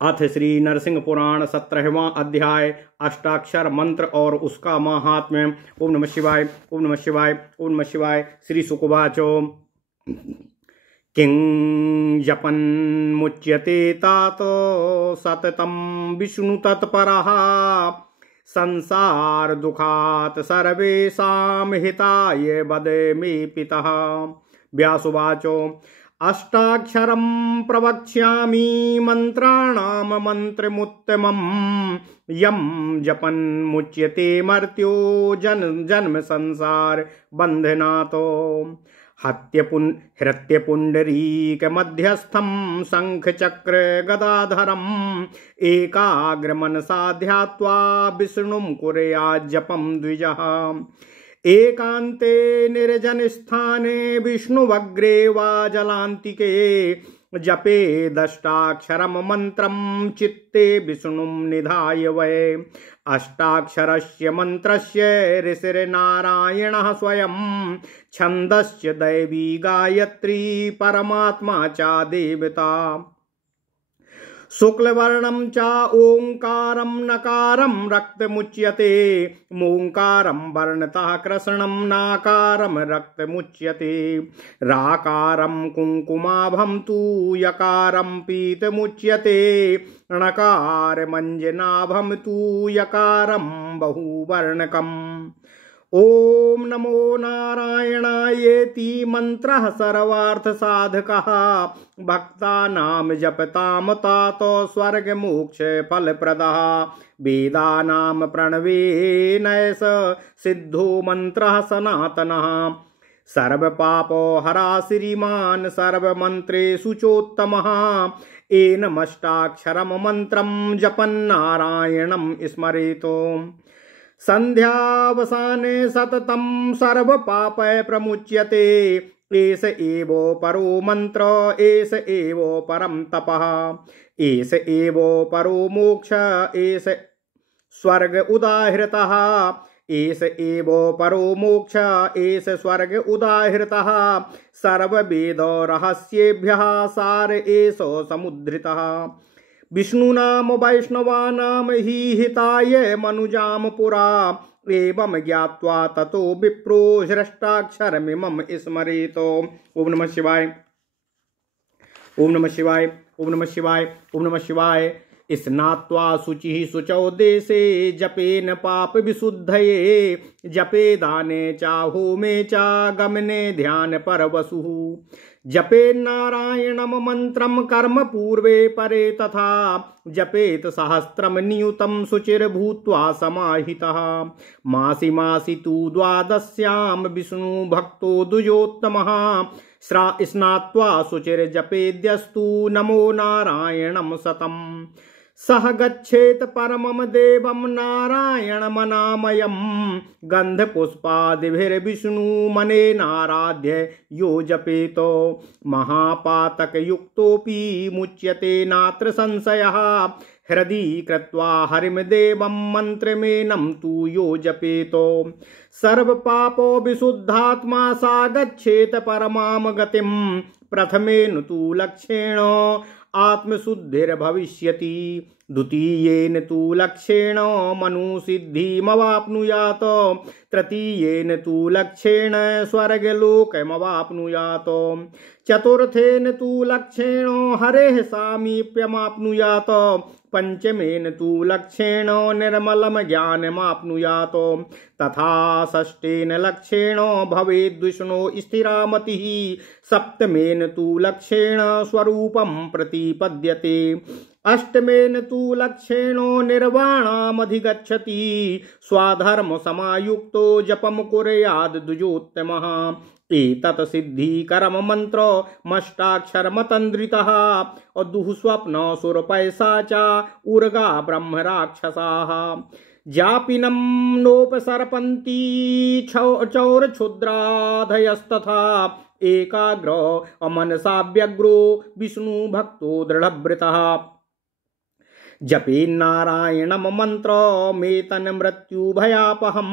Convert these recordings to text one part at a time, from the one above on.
अथ श्री नरसिंह पुराण 17वां अध्याय अष्टाक्षर मंत्र और उसका महात्म्य। ओम नमः शिवाय, ओम नमः शिवाय, ओम नमः शिवाय। श्री सुकुवाचो किं जपन्मुच्यते तातो सततं विष्णु तत्परः संसार दुखात् सर्वेषां हिताय वदे मे पितः। व्यासुवाचो अष्टाक्षरं प्रवक्ष्यामि मंत्राणां मंत्रमुत्तमं यं जपन्मुच्यते मर्त्यो जन्म संसार बन्धनातो। हृत्यपुण्डरीकमध्यस्थं शङ्खचक्र गदाधरम् एकाग्रमनसा ध्यात्वा विष्णुं कुर्याज्जपं द्विजः। एकान्ते निर्जनस्थाने विष्णुवग्रे वा जलान्तिके जपेदष्टाक्षरं मन्त्रं चित्ते विष्णुं निधाय वै। अष्टाक्षरस्य मन्त्रस्य ऋषिर्नारायणः स्वयं छन्दस्य दैवी गायत्री परमात्मा च देवता। शुक्लवर्णं च ओंकारं नकारं रक्तमुच्यते मोंकारं वर्णतः कृष्णं नाकारं रक्तमुच्यते। राकारं कुङ्कुमाभं तु यकारं पीतमुच्यते णकारमञ्जनाभं तु यकारं बहुवर्णकम्। ओम नमो नारायणायेति मंत्रः सर्वार्थ साधकः भक्तानां जपताम तातो स्वर्ग मोक्ष फलप्रदः। वेदानां प्रणवेनैष सिद्धो मंत्रः सनातनः सर्वपापो हरा श्रीमान् सर्वमन्त्रेषु चोत्तमः। एनमष्टाक्षरं मन्त्रं जपन्नारायणं स्मरेतो संध्यावसाने सततं सर्वपापै प्रमुच्यते। एष एव परो मंत्र एष एव परं तपः एष एव परो मोक्ष एष स्वर्ग उदाहृतः एष एव परो मोक्ष एष स्वर्ग उदाहृतः। सर्ववेद रहस्येभ्यः सार एष समुद्धृतः। विष्णुनाम वैष्णवानां हि हिताय मनुजाम पुरा एवं ज्ञात्वा ततो विप्रो हृष्टाक्षरमिमं स्मरेतो। ओम नमः शिवाय, ओम नमः शिवाय, ओम नमः शिवाय, ओम नमः शिवाय। स्नात्वा शुचिः शुचौ देशे जपेन पाप विशुद्धये जपे दाने चा होमे चा गमने ध्यान परवसुः। जपेन नारायणं मंत्रं कर्म पूर्वे परे तथा जपेत सहस्त्रं नियुतं शुचिर्भूत्वा समाहितः। मासि मासि तु द्वादश्यां विष्णु भक्तो द्विजोत्तमः स्नात्वा शुचिर्जपेद्यस्तु नमो नारायणं सतम्। सह गच्छेत परमं देवं नारायणमनामयं गन्धपुष्पादिभिर्विष्णु मनेनाराध्य यो जपेतो महापातकयुक्तोऽपि मुच्यते नात्र संशयः। हृदि कृत्वा हरिं देवं मन्त्रमेनं तु यो जपेतो सर्वपापो विशुद्धात्मा सा गच्छेत परमां गतिं। प्रथमेन तु लक्ष्येण आत्मशुद्धिर्भविष्यति द्वितीयेन तु लक्ष्येण मनुसिद्धिमवाप्नुयात् तृतीयेन तु लक्ष्येण स्वर्गलोकमवाप्नुयात् चतुर्थेन तु लक्ष्येण हरेः सामीप्यमाप्नुयात् पंचमेन तु लक्ष्येण निर्मलं ज्ञानमाप्नुयात् तथा षष्ठेन लक्ष्येण भवेद् विष्णो स्थिरामतिः सप्तमेन तु लक्ष्येण स्वरूपं प्रतिपद्यते अष्टमेन तु लक्ष्येण निर्वाणामधिगच्छति स्वाधर्म समायुक्तो जपं कुर्याद् द्विजोत्तमः। एतत् सिद्धिकरं मन्त्रमष्टाक्षरमतन्द्रितः दुःस्वप्न सुरपैशाचा उर्गा ब्रह्म राक्षसाः जापिनं नोपसर्पन्ति चौरक्षुद्राधयस्तथा एकाग्र अमनसा व्यग्रो विष्णु भक्तो दृढव्रतः। जपेन्नारायणं मन्त्रमेतं मृत्युभयापहं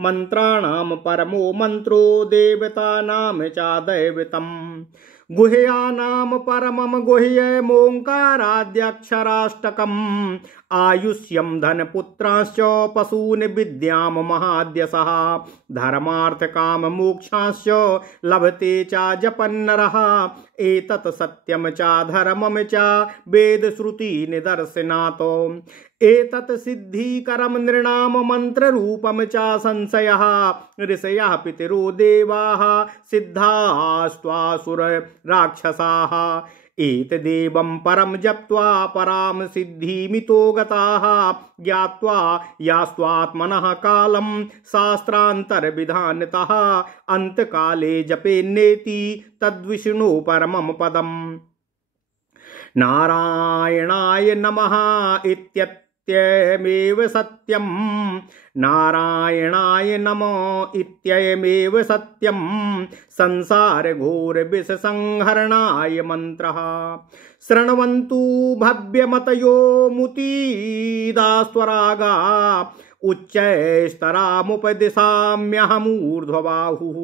मन्त्राणां परमो मन्त्रो देवतानां च दैवतम्। गुह्यानाम परमम गुह्यमोङ्काराद्यक्षराष्टकम् आयुष्यम धनपुत्रांश्च पशून् विद्याम महाद्यसः धर्मार्थ काम मोक्षांश्च लभते च जपन्नरः एतत् सत्यम च धर्मम च वेद श्रुति निदर्शनातो एतत् सिद्धिकरम नृणाम मंत्र रूपम च संशयः ऋषयः पितरो देवाः सिद्धास्त्वासुर राक्षसाः एतदेवं परम जप्त्वा पराम सिद्धिमितो गताः ज्ञात्वा यास्त्वात्मनः कालं शास्त्रान्तरविधानतः अंतकाले जपेन्नेति तद्विष्णु परमं पदम् नारायणाय नमः इत्ययमेव सत्यम नारायणाय नमो इत्ययमेव सत्यम संसार घोर विष संहरणाय मंत्रः शृण्वन्तु भव्यमतयो मुतीदास्वरागा उच्चैस्तरामुपदिशाम्यहमूर्ध्वबाहुः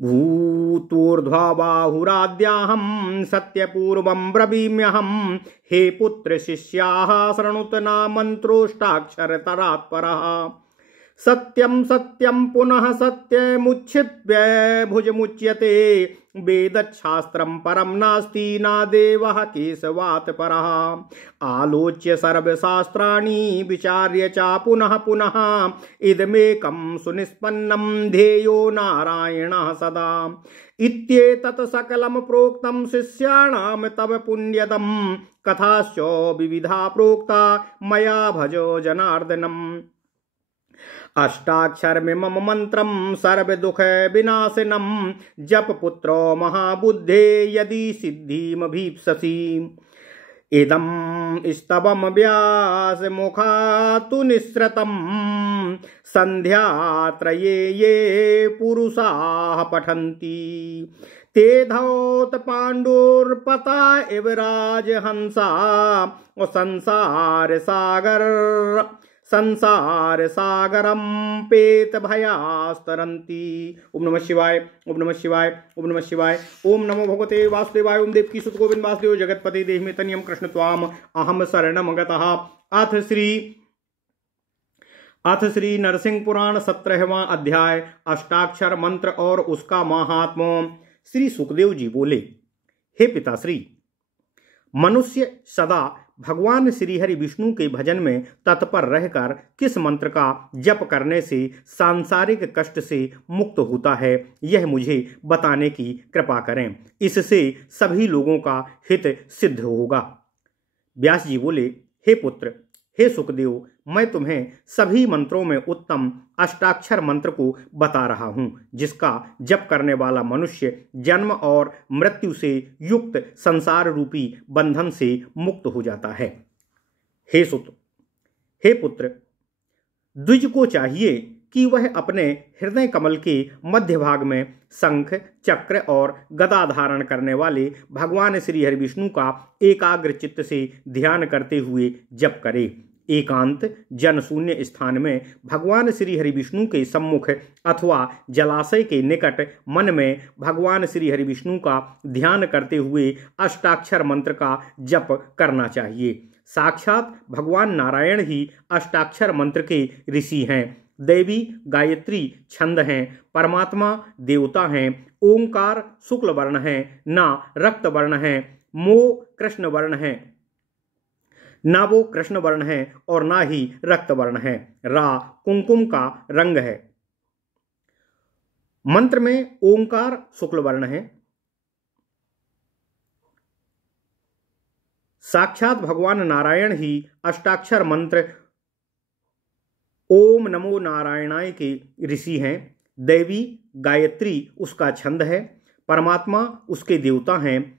भूतोर्ध्वबाहुराद्याहं सत्यपूर्वं ब्रवीम्यहं हे पुत्र शिष्याः शृणुत न मन्त्रोष्टाक्षरतरात्परः सत्यं सत्यं पुनः सत्यमुच्छित्य भुजमुच्यते वेदशास्त्रं परं नास्ति न देवः केशवात् परः आलोच्य सर्वशास्त्राणि विचार्य च पुनः पुनः इदमेकं सुनिष्पन्नं ध्येयो नारायणः सदा इत्येतत् सकलं प्रोक्तं शिष्याणां तव पुण्यदं कथाश्च विविधा प्रोक्ता मया भजो जनार्दनम् अष्टाक्षरमिमं मंत्रं सर्वदुःख विनाशनम जप पुत्रो महाबुद्धे यदि सिद्धिमभीप्ससि इदं स्तवं व्यास मुखातु निःसृतं संध्यात्रये ये पुरुषाः पठन्ति ते धौत पाण्डुर्पता इव राजहंसा संसार सागरम पेत भयास्तरंती। ओम नमः शिवाय ओम नमः शिवाय ओम नमः शिवाय। ओम नमो भगवते वासुदेवाय। ओम देवकी सुत गोविंद वासुदेव जगतपते देहि में तनियम कृष्ण त्वाम अहम शरणम गतः। अथ श्री नरसिंह पुराण 17वां अध्याय अष्टाक्षर मंत्र और उसका महात्म्य। श्री सुखदेव जी बोले, हे पिताश्री, मनुष्य सदा भगवान श्री हरि विष्णु के भजन में तत्पर रहकर किस मंत्र का जप करने से सांसारिक कष्ट से मुक्त होता है, यह मुझे बताने की कृपा करें। इससे सभी लोगों का हित सिद्ध होगा। व्यास जी बोले, हे पुत्र, हे सुखदेव, मैं तुम्हें सभी मंत्रों में उत्तम अष्टाक्षर मंत्र को बता रहा हूं, जिसका जप करने वाला मनुष्य जन्म और मृत्यु से युक्त संसार रूपी बंधन से मुक्त हो जाता है। हे सुत, हे पुत्र, द्विज को चाहिए कि वह अपने हृदय कमल के मध्य भाग में शंख, चक्र और गदा धारण करने वाले भगवान श्री हरि विष्णु का एकाग्र चित्त से ध्यान करते हुए जप करे। एकांत जनशून्य स्थान में भगवान श्री हरि विष्णु के सम्मुख अथवा जलाशय के निकट मन में भगवान श्री हरि विष्णु का ध्यान करते हुए अष्टाक्षर मंत्र का जप करना चाहिए। साक्षात भगवान नारायण ही अष्टाक्षर मंत्र के ऋषि हैं। देवी गायत्री छंद हैं, परमात्मा देवता हैं, ओंकार शुक्ल वर्ण है, ना रक्त वर्ण है, मो कृष्ण वर्ण है, ना वो कृष्ण वर्ण है और ना ही रक्त वर्ण है, रा कुंकुम का रंग है। मंत्र में ओंकार शुक्ल वर्ण है। साक्षात भगवान नारायण ही अष्टाक्षर मंत्र ओम नमो नारायणाय के ऋषि हैं। देवी गायत्री उसका छंद है, परमात्मा उसके देवता हैं।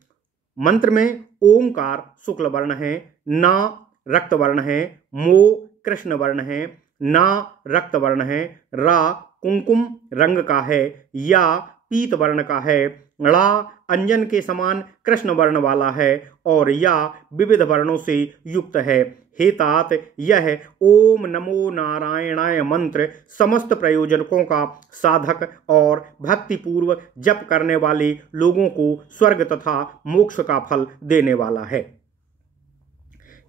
मंत्र में ओंकार शुक्ल वर्ण है, ना रक्त वर्ण है, मो कृष्ण वर्ण है, ना रक्त वर्ण है, रा कुंकुम रंग का है, या पीत वर्ण का है, ड़ा अंजन के समान कृष्ण वर्ण वाला है और या विविध वर्णों से युक्त है। हे तात, यह ओम नमो नारायणाय मंत्र समस्त प्रयोजनों का साधक और भक्तिपूर्व जप करने वाले लोगों को स्वर्ग तथा मोक्ष का फल देने वाला है।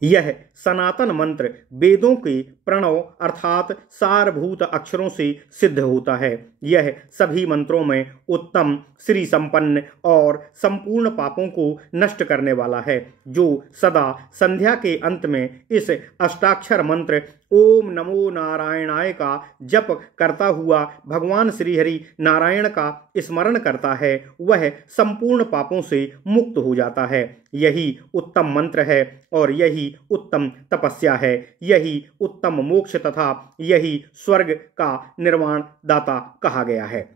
यह सनातन मंत्र वेदों के प्रणव अर्थात सारभूत अक्षरों से सिद्ध होता है। यह सभी मंत्रों में उत्तम, श्री संपन्न और संपूर्ण पापों को नष्ट करने वाला है, जो सदा संध्या के अंत में इस अष्टाक्षर मंत्र ओम नमो नारायणाय का जप करता हुआ भगवान श्री हरि नारायण का स्मरण करता है, वह संपूर्ण पापों से मुक्त हो जाता है। यही उत्तम मंत्र है और यही उत्तम तपस्या है, यही उत्तम मोक्ष तथा यही स्वर्ग का निर्वाण दाता कहा गया है।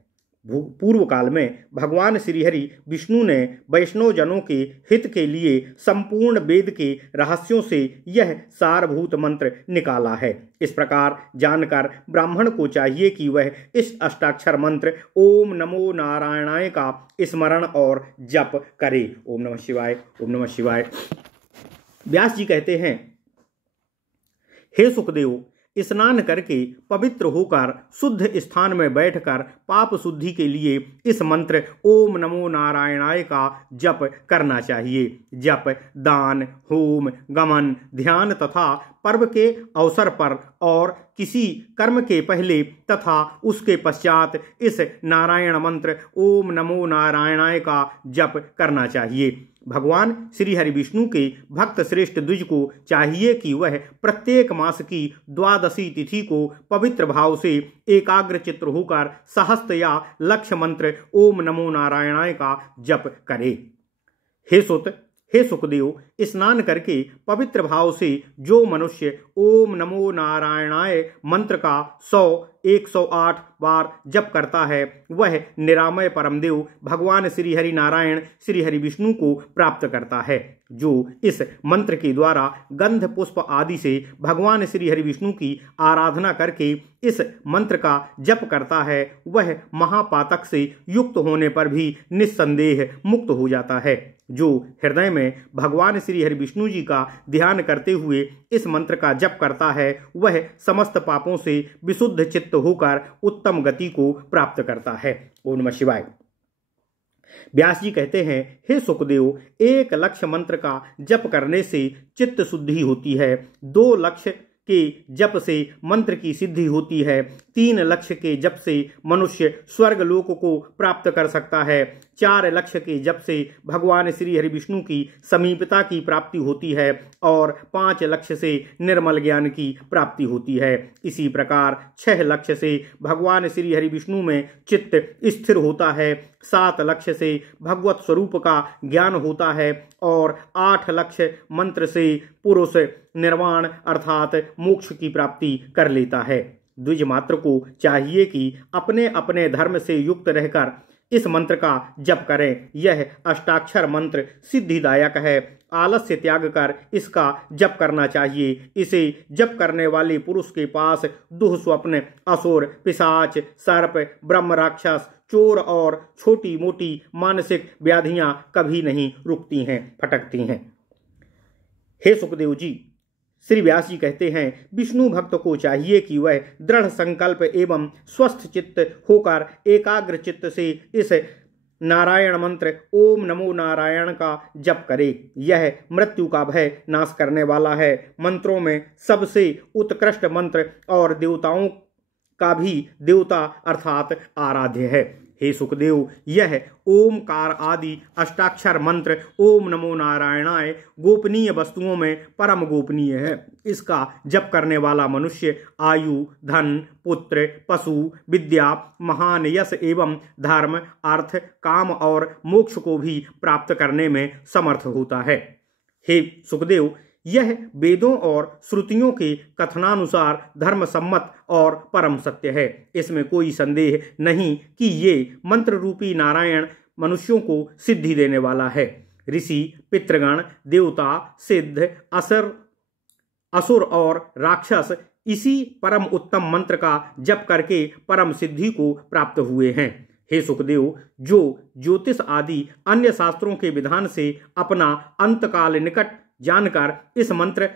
पूर्व काल में भगवान श्रीहरि विष्णु ने वैष्णव जनों के हित के लिए संपूर्ण वेद के रहस्यों से यह सारभूत मंत्र निकाला है। इस प्रकार जानकर ब्राह्मण को चाहिए कि वह इस अष्टाक्षर मंत्र ओम नमो नारायणाय का स्मरण और जप करे। ओम नमः शिवाय, ओम नमः शिवाय। व्यास जी कहते हैं, हे सुखदेव, स्नान करके पवित्र होकर शुद्ध स्थान में बैठकर पाप शुद्धि के लिए इस मंत्र ओम नमो नारायणाय का जप करना चाहिए। जप, दान, होम, गमन, ध्यान तथा पर्व के अवसर पर और किसी कर्म के पहले तथा उसके पश्चात इस नारायण मंत्र ओम नमो नारायणाय का जप करना चाहिए। भगवान श्री हरि विष्णु के भक्त श्रेष्ठ द्विज को चाहिए कि वह प्रत्येक मास की द्वादशी तिथि को पवित्र भाव से एकाग्र चित्त होकर सहस्त्र या लक्ष्य मंत्र ओम नमो नारायणाय का जप करे। हे सुत, हे सुखदेव, स्नान करके पवित्र भाव से जो मनुष्य ओम नमो नारायणाय मंत्र का 108 बार जप करता है, वह निरामय परमदेव भगवान श्री हरि नारायण श्री हरि विष्णु को प्राप्त करता है। जो इस मंत्र के द्वारा गंध पुष्प आदि से भगवान श्री हरि विष्णु की आराधना करके इस मंत्र का जप करता है, वह महापातक से युक्त होने पर भी निस्संदेह मुक्त हो जाता है। जो हृदय में भगवान श्री हरि विष्णु जी का ध्यान करते हुए इस मंत्र का जप करता है, वह समस्त पापों से विशुद्ध चित्त होकर उत्तम गति को प्राप्त करता है। ओम नमः शिवाय। व्यास जी कहते हैं, हे सुखदेव, 1 लक्ष्य मंत्र का जप करने से चित्त शुद्धि होती है, 2 लक्ष्य के जप से मंत्र की सिद्धि होती है, 3 लक्ष्य के जप से मनुष्य स्वर्ग लोक को प्राप्त कर सकता है, 4 लक्ष्य के जप से भगवान श्री हरि विष्णु की समीपता की प्राप्ति होती है और 5 लक्ष्य से निर्मल ज्ञान की प्राप्ति होती है। इसी प्रकार 6 लक्ष्य से भगवान श्री हरि विष्णु में चित्त स्थिर होता है, 7 लक्ष्य से भगवत स्वरूप का ज्ञान होता है और 8 लक्ष्य मंत्र से पुरुष निर्वाण अर्थात मोक्ष की प्राप्ति कर लेता है। द्विज मात्र को चाहिए कि अपने अपने धर्म से युक्त रहकर इस मंत्र का जप करें। यह अष्टाक्षर मंत्र सिद्धिदायक है। आलस्य त्याग कर इसका जप करना चाहिए। इसे जप करने वाले पुरुष के पास दुह स्वप्न, असुर, पिशाच, सर्प, ब्रह्म राक्षस, चोर और छोटी मोटी मानसिक व्याधियां कभी नहीं रुकती हैं, फटकती हैं। हे सुखदेव जी, श्री व्यास जी कहते हैं, विष्णु भक्त को चाहिए कि वह दृढ़ संकल्प एवं स्वस्थ चित्त होकर एकाग्र चित्त से इस नारायण मंत्र ओम नमो नारायण का जप करे। यह मृत्यु का भय नाश करने वाला है। मंत्रों में सबसे उत्कृष्ट मंत्र और देवताओं का भी देवता अर्थात आराध्य है। हे सुखदेव, यह ओमकार आदि अष्टाक्षर मंत्र ओम नमो नारायणाय गोपनीय वस्तुओं में परम गोपनीय है। इसका जप करने वाला मनुष्य आयु, धन, पुत्र, पशु, विद्या, महान यश एवं धर्म, अर्थ, काम और मोक्ष को भी प्राप्त करने में समर्थ होता है। हे सुखदेव, यह वेदों और श्रुतियों के कथनानुसार धर्म सम्मत और परम सत्य है। इसमें कोई संदेह नहीं कि ये मंत्र रूपी नारायण मनुष्यों को सिद्धि देने वाला है। ऋषि, पितृगण, देवता, सिद्ध, असुर और राक्षस इसी परम उत्तम मंत्र का जप करके परम सिद्धि को प्राप्त हुए हैं। हे सुखदेव, जो ज्योतिष आदि अन्य शास्त्रों के विधान से अपना अंतकाल निकट जानकर इस मंत्र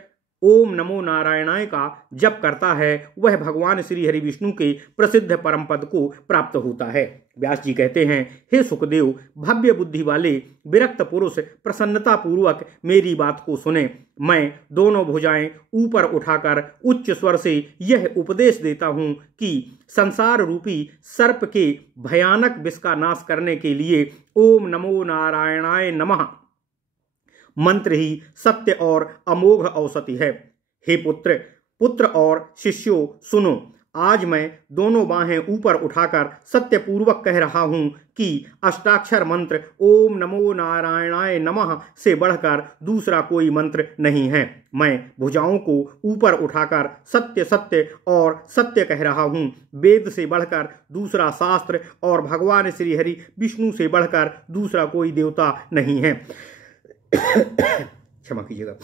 ओम नमो नारायणाय का जप करता है, वह भगवान श्री हरि विष्णु के प्रसिद्ध परम पद को प्राप्त होता है। व्यास जी कहते हैं, हे सुखदेव, भव्य बुद्धि वाले विरक्त पुरुष प्रसन्नता पूर्वक मेरी बात को सुने। मैं दोनों भुजाएं ऊपर उठाकर उच्च स्वर से यह उपदेश देता हूं कि संसार रूपी सर्प के भयानक विष का नाश करने के लिए ओम नमो नारायणाय नमः मंत्र ही सत्य और अमोघ औषधि है। हे पुत्र और शिष्यों, सुनो, आज मैं दोनों बाहें ऊपर उठाकर सत्यपूर्वक कह रहा हूं कि अष्टाक्षर मंत्र ओम नमो नारायणाय नमः से बढ़कर दूसरा कोई मंत्र नहीं है। मैं भुजाओं को ऊपर उठाकर सत्य सत्य और सत्य कह रहा हूं। वेद से बढ़कर दूसरा शास्त्र और भगवान श्री हरि विष्णु से बढ़कर दूसरा कोई देवता नहीं है। क्षमा कीजिएगा।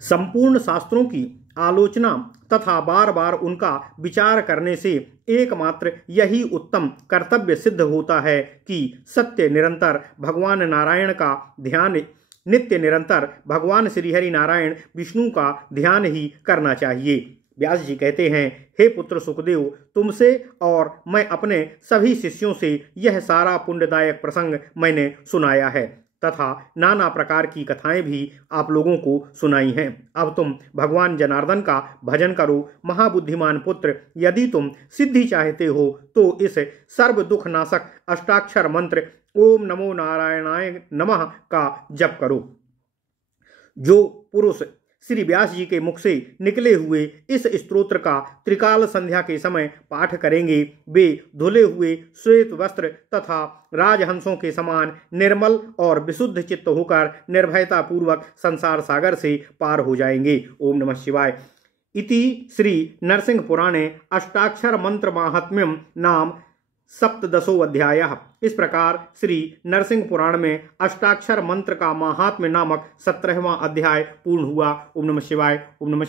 संपूर्ण शास्त्रों की आलोचना तथा बार बार उनका विचार करने से एकमात्र यही उत्तम कर्तव्य सिद्ध होता है कि सत्य निरंतर भगवान नारायण का ध्यान, नित्य निरंतर भगवान श्री हरि नारायण विष्णु का ध्यान ही करना चाहिए। व्यास जी कहते हैं, हे पुत्र सुखदेव, तुमसे और मैं अपने सभी शिष्यों से यह सारा पुण्यदायक प्रसंग मैंने सुनाया है तथा नाना प्रकार की कथाएं भी आप लोगों को सुनाई हैं। अब तुम भगवान जनार्दन का भजन करो। महाबुद्धिमान पुत्र, यदि तुम सिद्धि चाहते हो तो इस सर्व दुख नाशक अष्टाक्षर मंत्र ओम नमो नारायणाय नमः का जप करो। जो पुरुष श्री व्यास जी के मुख से निकले हुए इस स्तोत्र का त्रिकाल संध्या के समय पाठ करेंगे, वे धुले हुए श्वेत वस्त्र तथा राजहंसों के समान निर्मल और विशुद्ध चित्त होकर निर्भयता पूर्वक संसार सागर से पार हो जाएंगे। ओम नमः शिवाय। इति श्री नरसिंह पुराणे अष्टाक्षर मंत्र माहात्म्यम नाम सप्तदशो अध्यायः। इस प्रकार श्री नरसिंह पुराण में अष्टाक्षर मंत्र का महात्म्य नामक 17वां अध्याय पूर्ण हुआ। ओम नमः शिवाय। ओम नमः